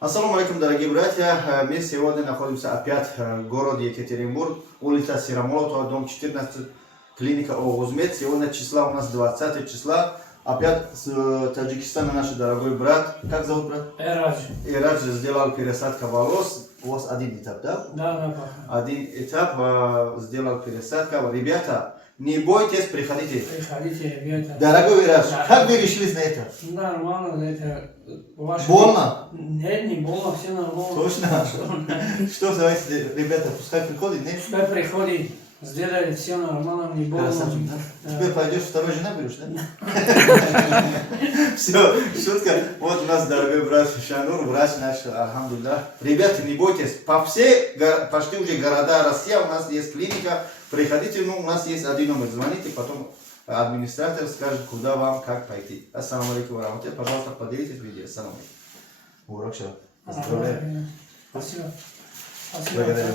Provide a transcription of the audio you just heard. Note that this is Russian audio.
Ассаламу алейкум, дорогие братья. Мы сегодня находимся опять в городе Екатеринбург, улица Сирамолотова, дом 14, клиника Огузмед. Сегодня числа у нас 20 числа. Опять с Таджикистана наш дорогой брат. Как зовут брат? Эрадж. Эрадж сделал пересадку волос. У вас один этап, да? Да, папа. Один этап сделал пересадку. Ребята, не бойтесь, приходите. Приходите, ребята. Дорогой Эрадж, Да. как вы решились на это? Нормально, это... Больно? Нет, не больно, все нормально. Точно? Что давайте, ребята, пускай приходит, нет? Пускай приходит, сделали все нормально, не больно. Красавчик, да? Да. Теперь пойдешь, второй жена берешь, да? Все, шутка. Вот у нас дорогой брат Шанур, врач наш, алхамдулилlah. Ребята, не бойтесь, по все, почти уже города России у нас есть клиника. Приходите, ну, у нас есть один номер, звоните, потом администратор скажет, куда вам, как пойти. Ассаламу алейкум варахматуллахи. Пожалуйста, поделитесь видео. Ассаламу алейкум. Урок. Поздравляю. Спасибо. Спасибо. Благодарю.